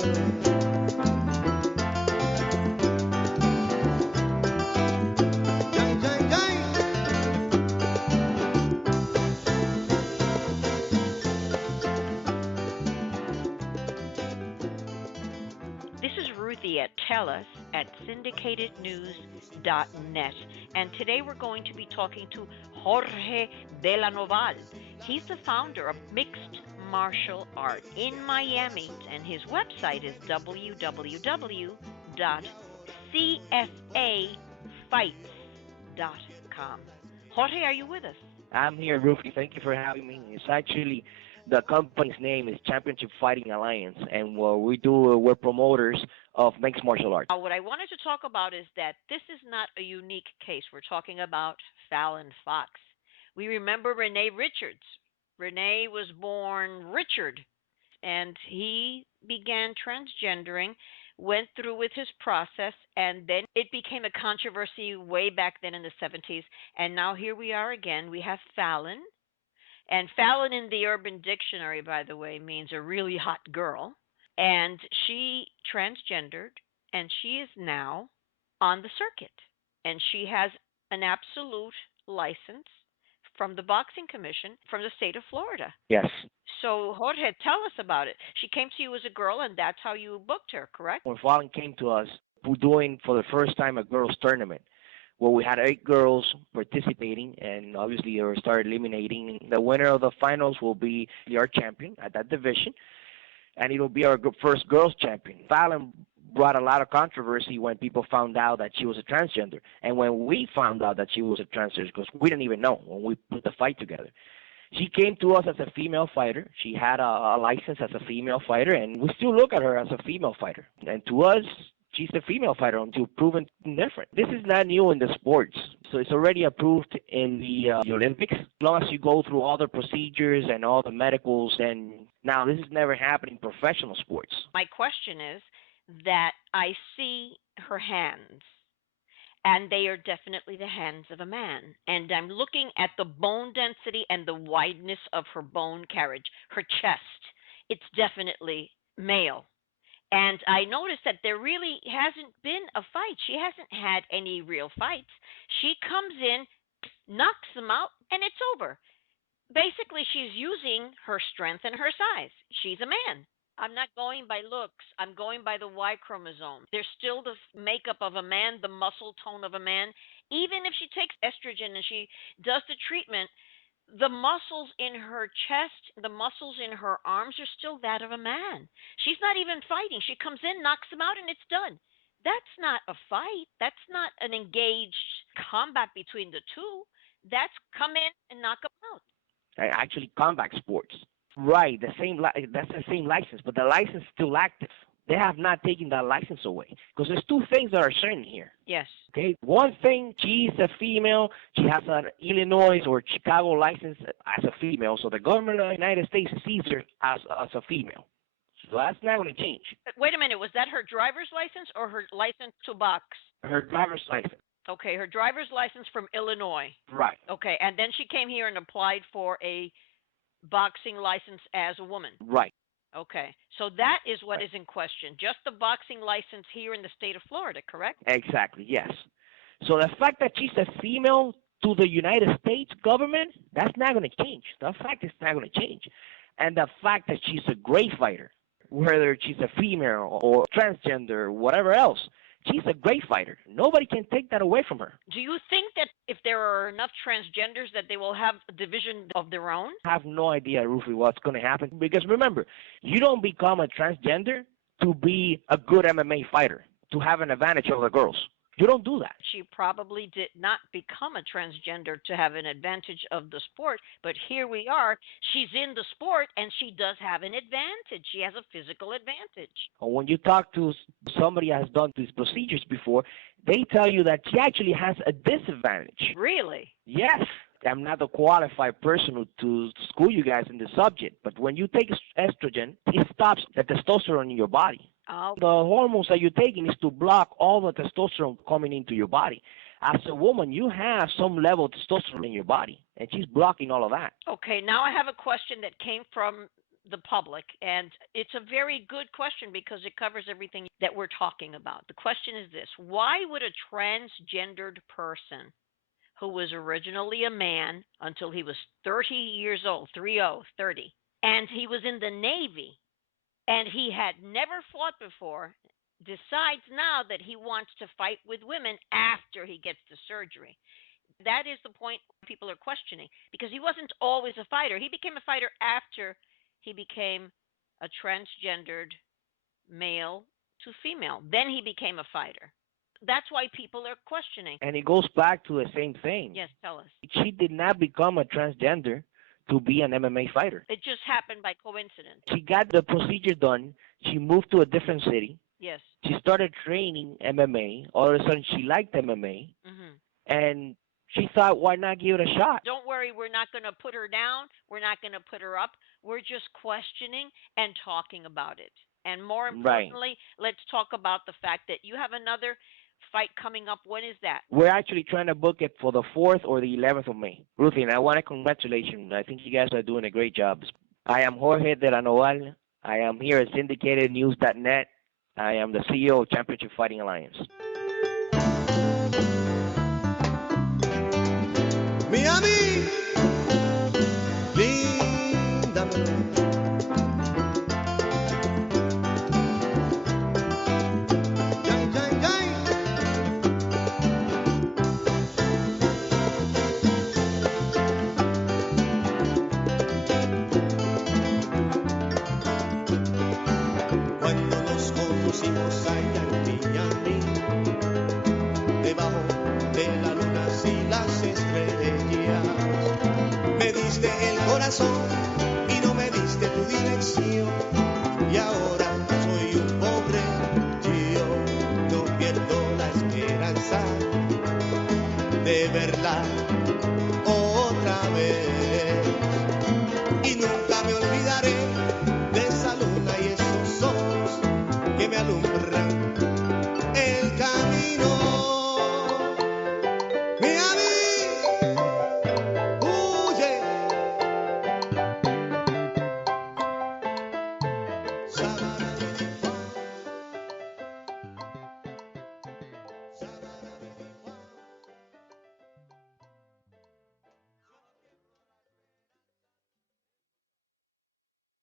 This is Ruthie at Tell Us at SyndicatedNews.net, and today we're going to be talking to Jorge De La Noval. He's the founder of Mixed Martial Art in Miami, and his website is www.cfafights.com. Jorge, are you with us? I'm here, Rufi. Thank you for having me. It's actually the company's name is Championship+Fighting+Alliance, and we're promoters of mixed martial arts. Now, what I wanted to talk about is that this is not a unique case. We're talking about Fallon Fox. We remember Renee Richards. Renee was born Richard, and he began transgendering, went through with his process, and then it became a controversy way back then in the 70s. And now here we are again. We have Fallon. And Fallon in the Urban Dictionary, by the way, means a really hot girl. And she transgendered, and she is now on the circuit. And she has an absolute license from the Boxing Commission from the state of Florida. Yes. So, Jorge, tell us about it. She came to you as a girl, and that's how you booked her, correct? When Fallon came to us, we're doing for the first time a girls' tournament where we had 8 girls participating, and obviously they started eliminating. The winner of the finals will be our champion at that division, and it'll be our first girls champion. Fallon brought a lot of controversy when people found out that she was a transgender, and when we found out that she was a transgender, because we didn't even know when we put the fight together. She came to us as a female fighter. She had a license as a female fighter, and we still look at her as a female fighter. And to us, she's a female fighter until proven different. This is not new in the sports. So it's already approved in the Olympics. As long as you go through all the procedures and all the medicals, and now this has never happened in professional sports. My question is that I see her hands, and they are definitely the hands of a man. And I'm looking at the bone density and the wideness of her bone carriage, her chest. It's definitely male. And I noticed that there really hasn't been a fight. She hasn't had any real fights. She comes in, knocks them out, and it's over. Basically, she's using her strength and her size. She's a man. I'm not going by looks. I'm going by the Y chromosome. There's still the makeup of a man, the muscle tone of a man. Even if she takes estrogen and she does the treatment, the muscles in her chest, the muscles in her arms are still that of a man. She's not even fighting. She comes in, knocks them out, and it's done. That's not a fight. That's not an engaged combat between the two. That's come in and knock them out. Actually, combat sports. Right, that's the same license, but the license is still active. They have not taken that license away, because there's 2 things that are certain here. Yes. Okay, one thing, she's a female. She has an Illinois or Chicago license as a female, so the government of the United States sees her as a female. So that's not going to change. Wait a minute, was that her driver's license or her license to box? Her driver's license. Okay, her driver's license from Illinois. Right. Okay, and then she came here and applied for a boxing license as a woman. Right. Okay, so that is what is in question. Just the boxing license here in the state of Florida, correct? Exactly, yes. So the fact that she's a female to the United States government, that's not going to change. The fact is not going to change. And the fact that she's a great fighter, whether she's a female or transgender, whatever else, she's a great fighter. Nobody can take that away from her. Do you think that if there are enough transgenders that they will have a division of their own? I have no idea, Rufi, what's going to happen. Because remember, you don't become a transgender to be a good MMA fighter, to have an advantage over girls. You don't do that. She probably did not become a transgender to have an advantage of the sport, but here we are. She's in the sport, and she does have an advantage. She has a physical advantage. When you talk to somebody who has done these procedures before, they tell you that she actually has a disadvantage. Really? Yes. I'm not a qualified person to school you guys in the subject, but when you take estrogen, it stops the testosterone in your body. Oh. The hormones that you're taking is to block all the testosterone coming into your body. As a woman, you have some level of testosterone in your body, and she's blocking all of that. Okay, now I have a question that came from the public, and it's a very good question because it covers everything that we're talking about. The question is this: why would a transgendered person who was originally a man until he was 30 years old, 30, and he was in the Navy, and he had never fought before, decides now that he wants to fight with women after he gets the surgery? That is the point people are questioning, because he wasn't always a fighter. He became a fighter after he became a transgendered male to female. Then he became a fighter. That's why people are questioning. And it goes back to the same thing. Yes, tell us. She did not become a transgender to be an MMA fighter. It just happened by coincidence. She got the procedure done. She moved to a different city. Yes. She started training MMA. All of a sudden, she liked MMA. Mm-hmm. And she thought, why not give it a shot? Don't worry, we're not going to put her down. We're not going to put her up. We're just questioning and talking about it. And more importantly, let's talk about the fact that you have another fight coming up. When is that? We're actually trying to book it for the 4th or the 11th of May. Ruthie, and I want to congratulate you. I think you guys are doing a great job. I am Jorge De La Noval. I am here at SyndicatedNews.net. I am the CEO of Championship+Fighting+Alliance. Miami, linda. Cuando nos conocimos allá en Miami, debajo de la luna y las estrellas, me diste el corazón y no me diste tu dirección, y ahora soy un pobre tío, no pierdo la esperanza de verla